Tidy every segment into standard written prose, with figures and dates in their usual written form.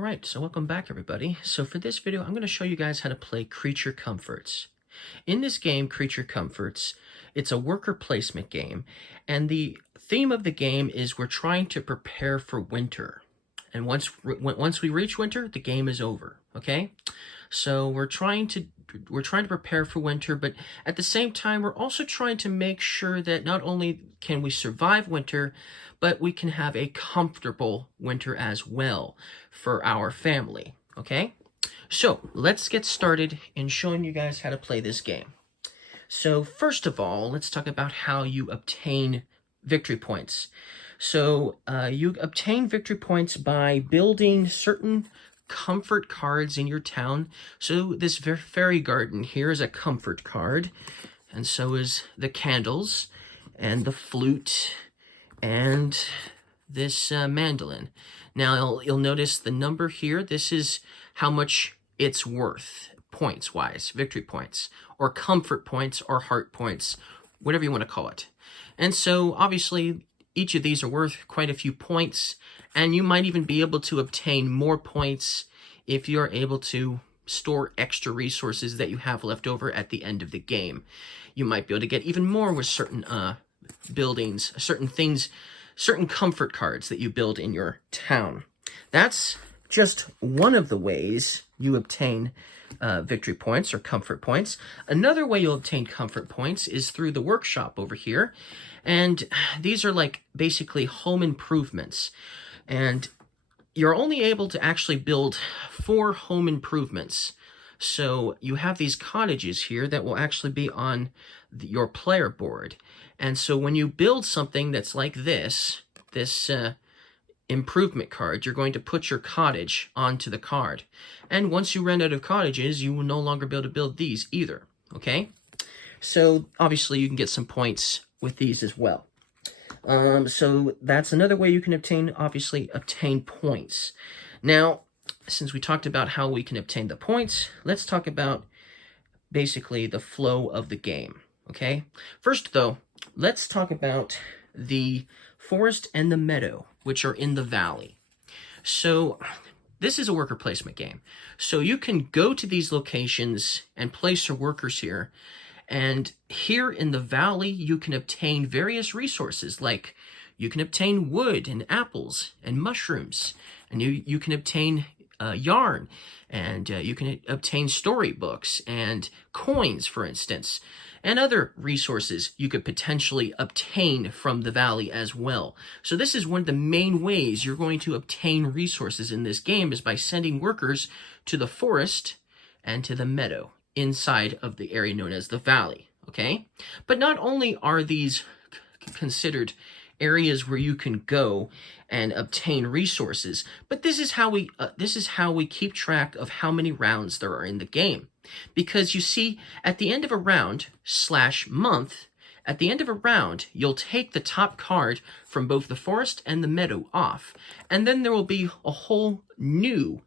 Alright, so welcome back everybody. So for this video, I'm going to show you guys how to play Creature Comforts. In this game, Creature Comforts, it's a worker placement game, and the theme of the game is we're trying to prepare for winter. And once we reach winter, the game is over, okay? So we're trying to prepare for winter, but at the same time, we're also trying to make sure that not only can we survive winter, but we can have a comfortable winter as well for our family, okay? So let's get started in showing you guys how to play this game. So first of all, let's talk about how you obtain victory points. So you obtain victory points by building certain comfort cards in your town. So this fairy garden here is a comfort card, and so is the candles and the flute and this mandolin. Now you'll notice the number here. This is how much it's worth points wise, victory points or comfort points or heart points, whatever you want to call it. And so obviously each of these are worth quite a few points, and you might even be able to obtain more points if you're able to store extra resources that you have left over at the end of the game. You might be able to get even more with certain buildings, certain things, certain comfort cards that you build in your town. That's just one of the ways you obtain victory points or comfort points. Another way you'll obtain comfort points is through the workshop over here. And these are like basically home improvements. And you're only able to actually build 4 home improvements. So you have these cottages here that will actually be on your player board. And so when you build something that's like this improvement card, you're going to put your cottage onto the card. And once you run out of cottages, you will no longer be able to build these either, okay? So obviously you can get some points with these as well. So that's another way you can obtain points. Now, since we talked about how we can obtain the points, let's talk about basically the flow of the game, okay? First, though, let's talk about the forest and the meadow, which are in the valley. So this is a worker placement game. So you can go to these locations and place your workers here. And here in the valley, you can obtain various resources, like you can obtain wood and apples and mushrooms, and you can obtain yarn, and you can obtain storybooks and coins, for instance, and other resources you could potentially obtain from the valley as well. So this is one of the main ways you're going to obtain resources in this game, is by sending workers to the forest and to the meadow inside of the area known as the valley, okay? But not only are these considered areas where you can go and obtain resources, but this is how we keep track of how many rounds there are in the game. Because you see, at the end of a round / month, at the end of a round, you'll take the top card from both the forest and the meadow off, and then there will be a whole new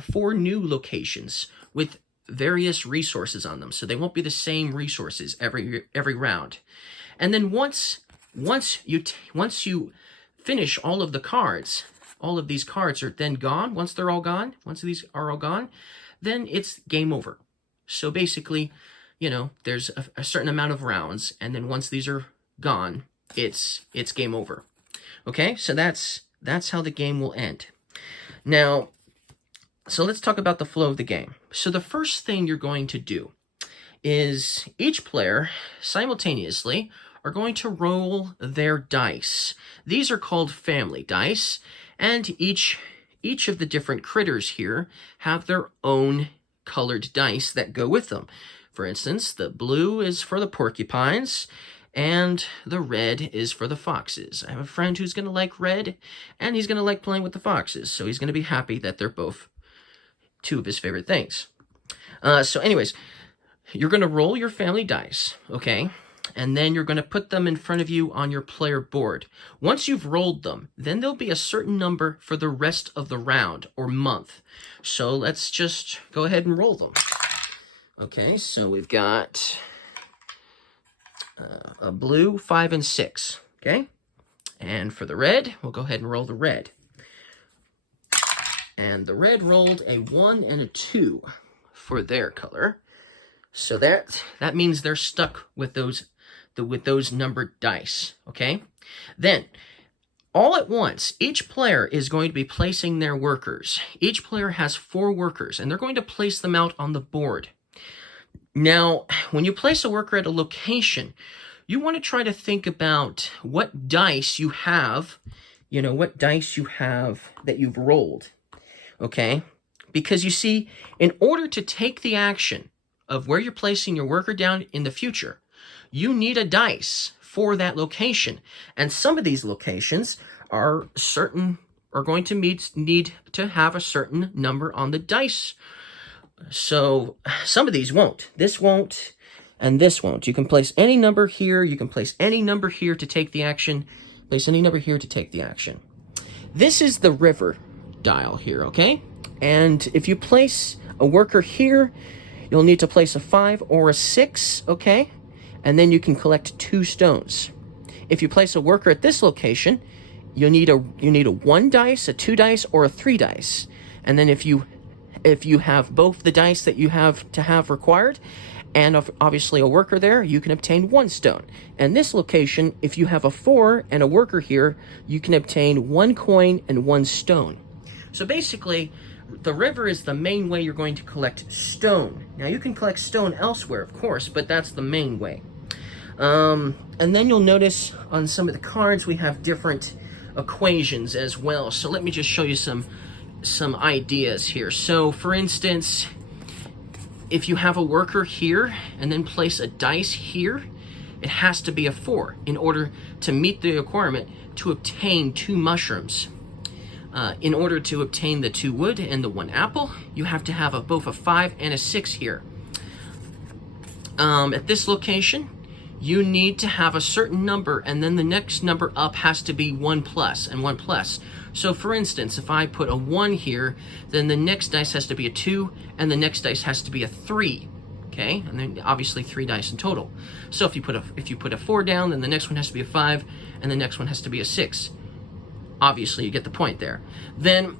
4 new locations with various resources on them, so they won't be the same resources every round. And then once you finish all of the cards, all of these cards are then gone. Once they're all gone, once these are all gone, then it's game over. So basically, you know, there's a certain amount of rounds, and then once these are gone, it's game over. Okay, so that's how the game will end. Now, so let's talk about the flow of the game. So the first thing you're going to do is each player simultaneously are going to roll their dice. These are called family dice, and each of the different critters here have their own colored dice that go with them. For instance, the blue is for the porcupines, and the red is for the foxes. I have a friend who's going to like red, and he's going to like playing with the foxes, so he's going to be happy that they're both 2 of his favorite things. So anyways, you're going to roll your family dice, okay? And then you're going to put them in front of you on your player board. Once you've rolled them, then there'll be a certain number for the rest of the round or month. So let's just go ahead and roll them. Okay, so we've got a blue, 5, and 6, okay? And for the red, we'll go ahead and roll the red. And the red rolled a 1 and a 2 for their color. So that means they're stuck with those numbered dice, okay? Then, all at once, each player is going to be placing their workers. Each player has 4 workers, and they're going to place them out on the board. Now, when you place a worker at a location, you want to try to think about what dice you have, what dice you have that you've rolled, okay? Because you see, in order to take the action of where you're placing your worker down in the future, you need a dice for that location. And some of these locations are going to need to have a certain number on the dice. So some of these won't. This won't, and this won't. You can place any number here. You can place any number here to take the action. Place any number here to take the action. This is the river dial here, okay? And if you place a worker here, you'll need to place a 5 or a 6, okay? And then you can collect 2 stones. If you place a worker at this location, you need a 1 dice, a 2 dice, or a 3 dice. And then if you have both the dice that you have to have required, and obviously a worker there, you can obtain 1 stone. And this location, if you have a 4 and a worker here, you can obtain 1 coin and 1 stone. So basically, the river is the main way you're going to collect stone. Now, you can collect stone elsewhere, of course, but that's the main way. And then you'll notice on some of the cards we have different equations as well. So let me just show you some ideas here. So, for instance, if you have a worker here and then place a dice here, it has to be a 4 in order to meet the requirement to obtain 2 mushrooms. In order to obtain the 2 wood and the 1 apple, you have to have both a 5 and a 6 here. At this location, you need to have a certain number, and then the next number up has to be 1 plus and 1 plus. So for instance, if I put a 1 here, then the next dice has to be a 2, and the next dice has to be a 3. Okay, and then obviously 3 dice in total. So if you put a 4 down, then the next one has to be a 5, and the next one has to be a 6. Obviously, you get the point there. Then,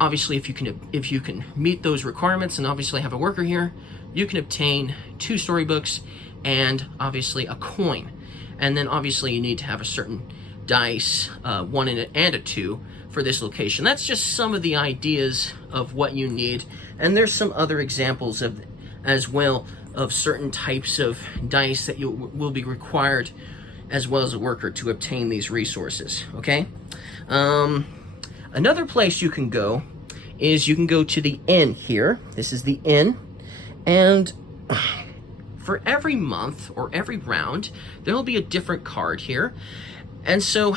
obviously, if you can meet those requirements and obviously have a worker here, you can obtain 2 storybooks and obviously a coin. And then obviously you need to have a certain dice, 1 and a 2 for this location. That's just some of the ideas of what you need. And there's some other examples as well of certain types of dice that will be required as well as a worker to obtain these resources, okay? Another place you can go is you can go to the inn here. This is the inn, and for every month or every round, there will be a different card here. And so,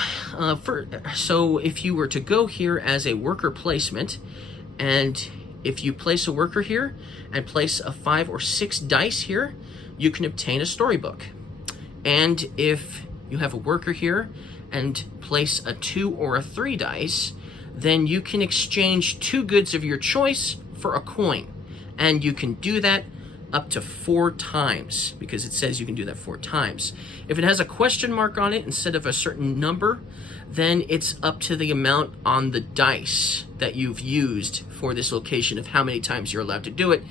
so if you were to go here as a worker placement, and if you place a worker here and place a 5 or 6 dice here, you can obtain a storybook. And if you have a worker here and place a 2 or a 3 dice, then you can exchange 2 goods of your choice for a coin. And you can do that up to 4 times, because it says you can do that 4 times. If it has a question mark on it instead of a certain number, then it's up to the amount on the dice that you've used for this location of how many times you're allowed to do it.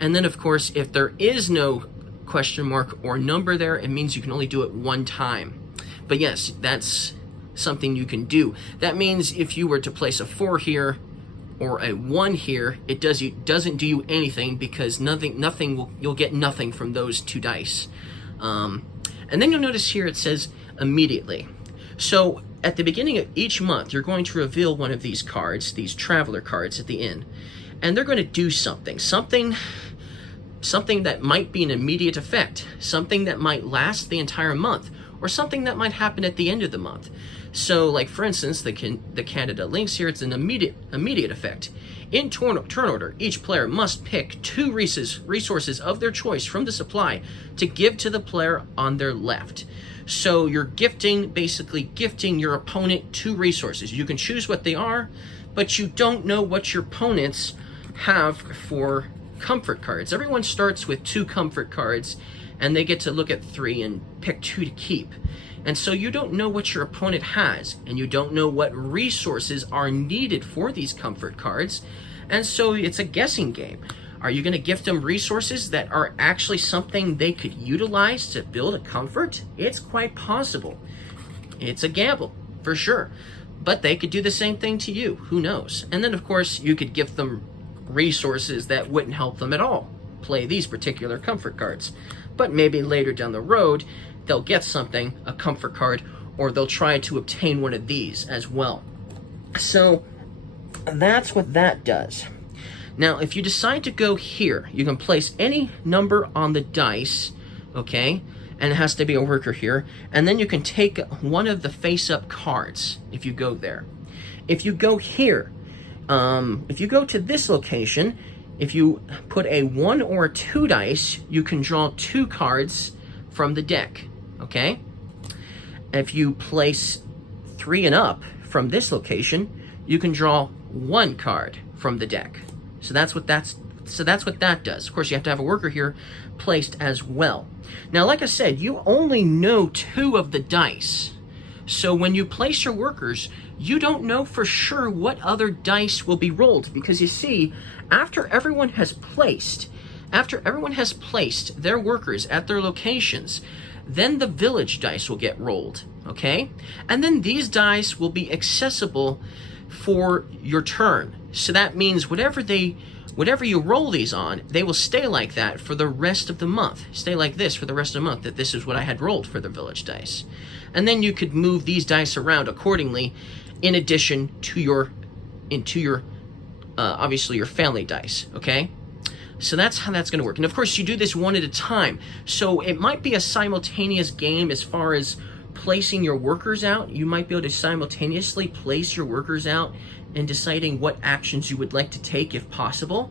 And then, of course, if there is no question mark or number there, it means you can only do it 1 time. But yes, that's something you can do. That means if you were to place a 4 here or a 1 here, it doesn't do you anything, because you'll get nothing from those 2 dice. And then you'll notice here it says immediately. So at the beginning of each month, you're going to reveal one of these cards, these traveler cards at the inn, and they're going to do something that might be an immediate effect, something that might last the entire month, or something that might happen at the end of the month. So, like for instance, the candidate links here, it's an immediate effect. In turn order, each player must pick 2 resources of their choice from the supply to give to the player on their left. So you're basically gifting your opponent 2 resources. You can choose what they are, but you don't know what your opponents have for comfort cards. Everyone starts with 2 comfort cards, and they get to look at 3 and pick 2 to keep. And so you don't know what your opponent has, and you don't know what resources are needed for these comfort cards. And so it's a guessing game. Are you going to gift them resources that are actually something they could utilize to build a comfort? It's quite possible. It's a gamble, for sure. But they could do the same thing to you. Who knows? And then, of course, you could gift them resources that wouldn't help them at all play these particular comfort cards. But maybe later down the road, they'll get something, a comfort card, or they'll try to obtain one of these as well. So that's what that does. Now, if you decide to go here, you can place any number on the dice, okay? And it has to be a worker here. And then you can take one of the face-up cards if you go there. If you go here, if you go to this location, if you put a 1 or a 2 dice, you can draw 2 cards from the deck, okay? If you place 3 and up from this location, you can draw 1 card from the deck. So that's what that does. Of course, you have to have a worker here placed as well. Now, like I said, you only know 2 of the dice. So when you place your workers, you don't know for sure what other dice will be rolled, because you see, after everyone has placed their workers at their locations, then the village dice will get rolled, okay? And then these dice will be accessible for your turn. So that means whatever you roll these on, they will stay like that for the rest of the month. Stay like this for the rest of the month, that this is what I had rolled for the village dice. And then you could move these dice around accordingly in addition to your obviously your family dice, okay? So that's how that's going to work. And of course, you do this one at a time. So it might be a simultaneous game as far as placing your workers out. You might be able to simultaneously place your workers out and deciding what actions you would like to take if possible.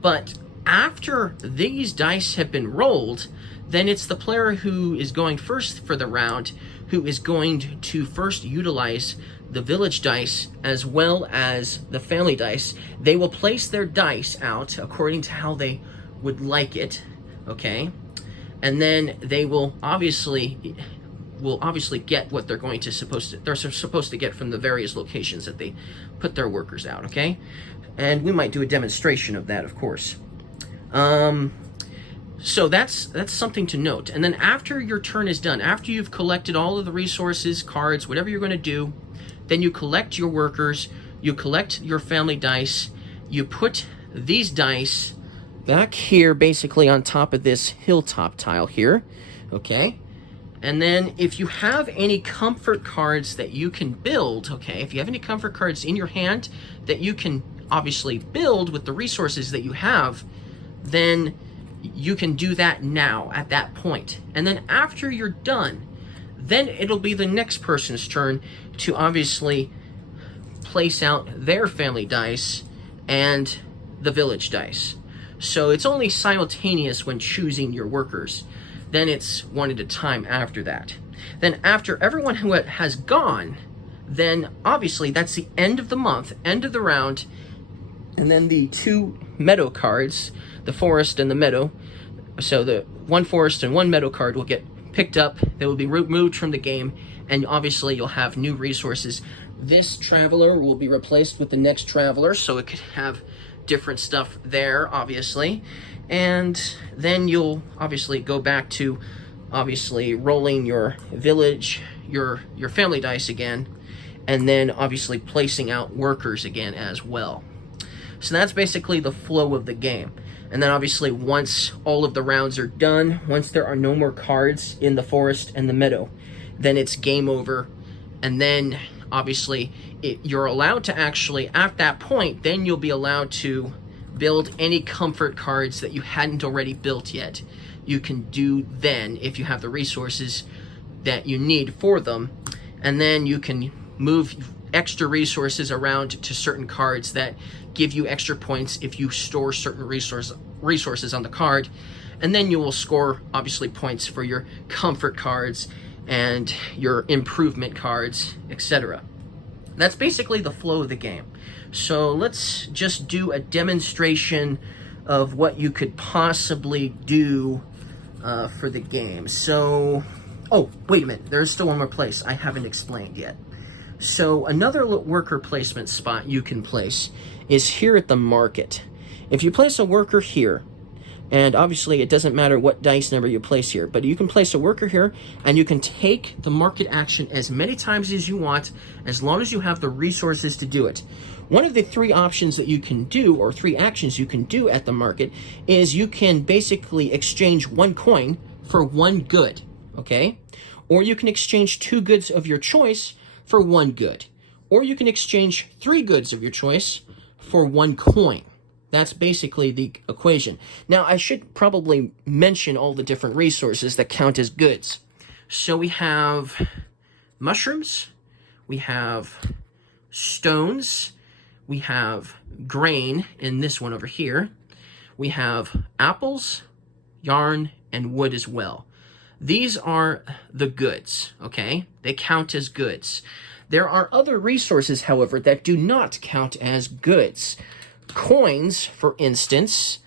But after these dice have been rolled, then it's the player who is going first for the round who is going to first utilize the village dice as well as the family dice. They will place their dice out according to how they would like it, okay? And then they will obviously get what they're supposed to get from the various locations that they put their workers out, okay? And we might do a demonstration of that, of course. So that's something to note. And then after your turn is done, after you've collected all of the resources, cards, whatever you're going to do, then you collect your workers, you collect your family dice, you put these dice back here basically on top of this hilltop tile here, okay? And then if you have any comfort cards that you can build, okay, if you have any comfort cards in your hand that you can obviously build with the resources that you have, then you can do that now at that point. And then after you're done, then it'll be the next person's turn to obviously place out their family dice and the village dice. So it's only simultaneous when choosing your workers. Then it's one at a time after that. Then after everyone who has gone, then obviously that's the end of the month, end of the round, and then the 2 meadow cards, the forest and the meadow, so the 1 forest and 1 meadow card will get picked up, they will be removed from the game, and obviously you'll have new resources. This traveler will be replaced with the next traveler, so it could have different stuff there, obviously. And then you'll obviously go back to obviously rolling your village, your family dice again, and then obviously placing out workers again as well. So that's basically the flow of the game. And then obviously once all of the rounds are done, once there are no more cards in the forest and the meadow, then it's game over. And then obviously you're allowed to actually, at that point, then you'll be allowed to build any comfort cards that you hadn't already built yet. You can do then if you have the resources that you need for them. And then you can move extra resources around to certain cards that give you extra points if you store certain resources on the card. And then you will score obviously points for your comfort cards and your improvement cards, etc. That's basically the flow of the game. So let's just do a demonstration of what you could possibly do for the game. So Oh, wait a minute. There's still one more place I haven't explained yet. So another worker placement spot you can place is here at the market. If you place a worker here, and obviously it doesn't matter what dice number you place here, but you can place a worker here and you can take the market action as many times as you want, as long as you have the resources to do it. One of the three options that you can do, or three actions you can do at the market, is you can basically exchange one coin for one good, okay? Or you can exchange two goods of your choice for one good. Or you can exchange three goods of your choice for one coin. That's basically the equation. Now, I should probably mention all the different resources that count as goods. So we have mushrooms, we have stones, we have grain in this one over here, we have apples, yarn, and wood as well. These are the goods, okay? They count as goods. There are other resources, however, that do not count as goods. Coins, for instance,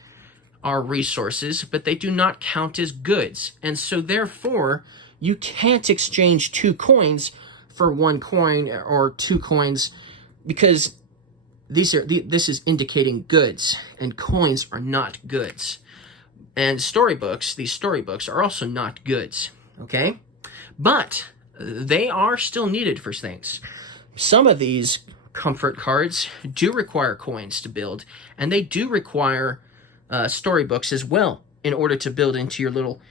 are resources, but they do not count as goods. And so therefore, you can't exchange two coins for one coin or two coins, because this is indicating goods, and coins are not goods. And these storybooks are also not goods, okay? But they are still needed for things. Some of these comfort cards do require coins to build, and they do require storybooks as well in order to build into your little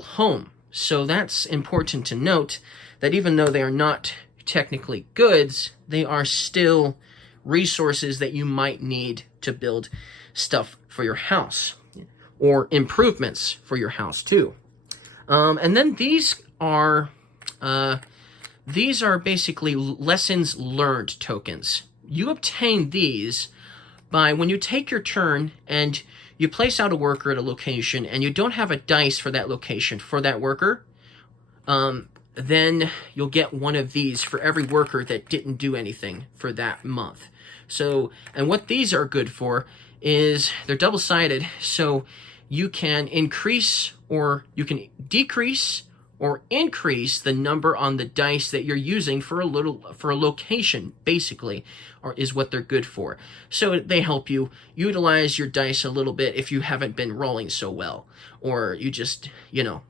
home. So that's important to note, that even though they are not technically goods, they are still resources that you might need to build stuff for your house, or improvements for your house too. And then these are basically lessons learned tokens. You obtain these by when you take your turn and you place out a worker at a location and you don't have a dice for that location for that worker, then you'll get one of these for every worker that didn't do anything for that month. So, and what these are good for is they're double-sided, so you can increase or you can decrease or increase the number on the dice that you're using for a location, basically, or is what they're good for. So they help you utilize your dice a little bit if you haven't been rolling so well, or you just,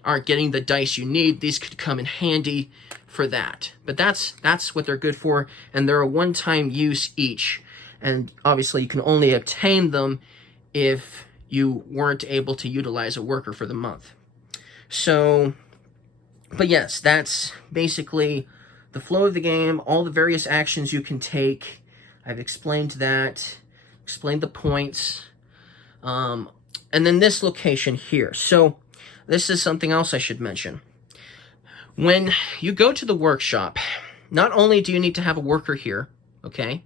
aren't getting the dice you need. These could come in handy for that. But that's what they're good for, and they're a one-time use each. And obviously you can only obtain them if you weren't able to utilize a worker for the month. So, but yes, that's basically the flow of the game, all the various actions you can take. I've explained that, explained the points. And then this location here. So this is something else I should mention. When you go to the workshop, not only do you need to have a worker here, okay,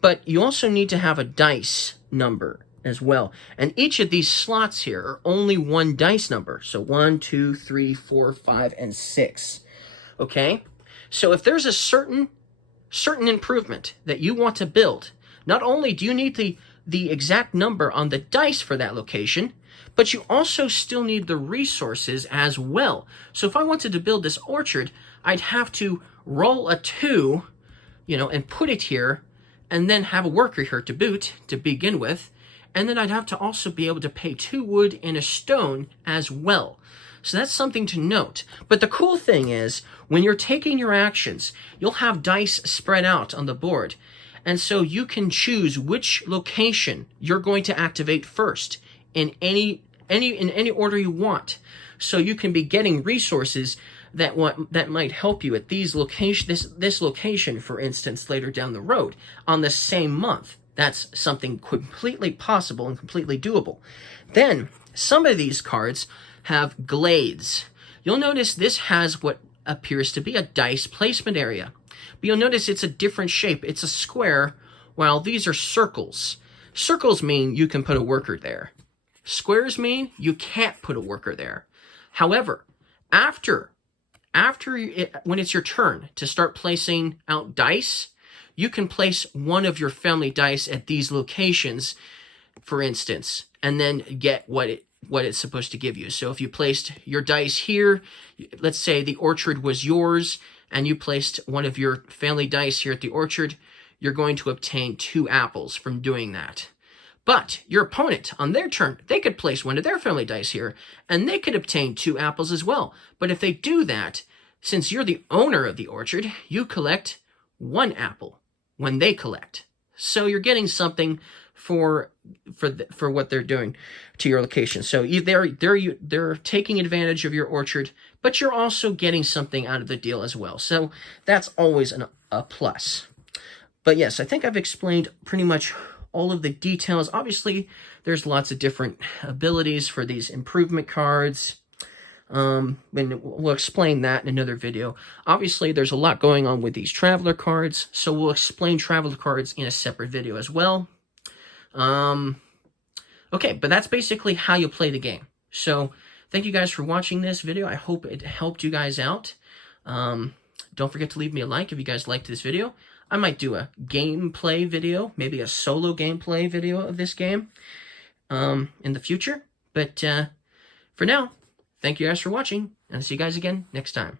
but you also need to have a dice number as well. And each of these slots here are only one dice number. So 1, 2, 3, 4, 5, and 6. Okay? So if there's a certain improvement that you want to build, not only do you need the exact number on the dice for that location, but you also still need the resources as well. So if I wanted to build this orchard, I'd have to roll a 2, and put it here, and then have a worker here to boot to begin with. And then I'd have to also be able to pay 2 wood and a stone as well. So that's something to note. But the cool thing is, when you're taking your actions, you'll have dice spread out on the board. And so you can choose which location you're going to activate first in any order you want. So you can be getting resources that might help you at this location, for instance, later down the road on the same month. That's something completely possible and completely doable. Then, some of these cards have glades. You'll notice this has what appears to be a dice placement area. But you'll notice it's a different shape. It's a square, while these are circles. Circles mean you can put a worker there. Squares mean you can't put a worker there. However, when it's your turn to start placing out dice, you can place one of your family dice at these locations, for instance, and then get what it's supposed to give you. So if you placed your dice here, let's say the orchard was yours, and you placed one of your family dice here at the orchard, you're going to obtain 2 apples from doing that. But your opponent, on their turn, they could place one of their family dice here, and they could obtain 2 apples as well. But if they do that, since you're the owner of the orchard, you collect 1 apple when they collect. So you're getting something for what they're doing to your location. So they're taking advantage of your orchard, but you're also getting something out of the deal as well. So that's always a plus. But yes, I think I've explained pretty much all of the details. Obviously, there's lots of different abilities for these improvement cards. And we'll explain that in another video. Obviously, there's a lot going on with these traveler cards, so we'll explain traveler cards in a separate video as well. Okay, but that's basically how you play the game. So, thank you guys for watching this video. I hope it helped you guys out. Don't forget to leave me a like if you guys liked this video. I might do a gameplay video, maybe a solo gameplay video of this game in the future. But for now, thank you guys for watching, and I'll see you guys again next time.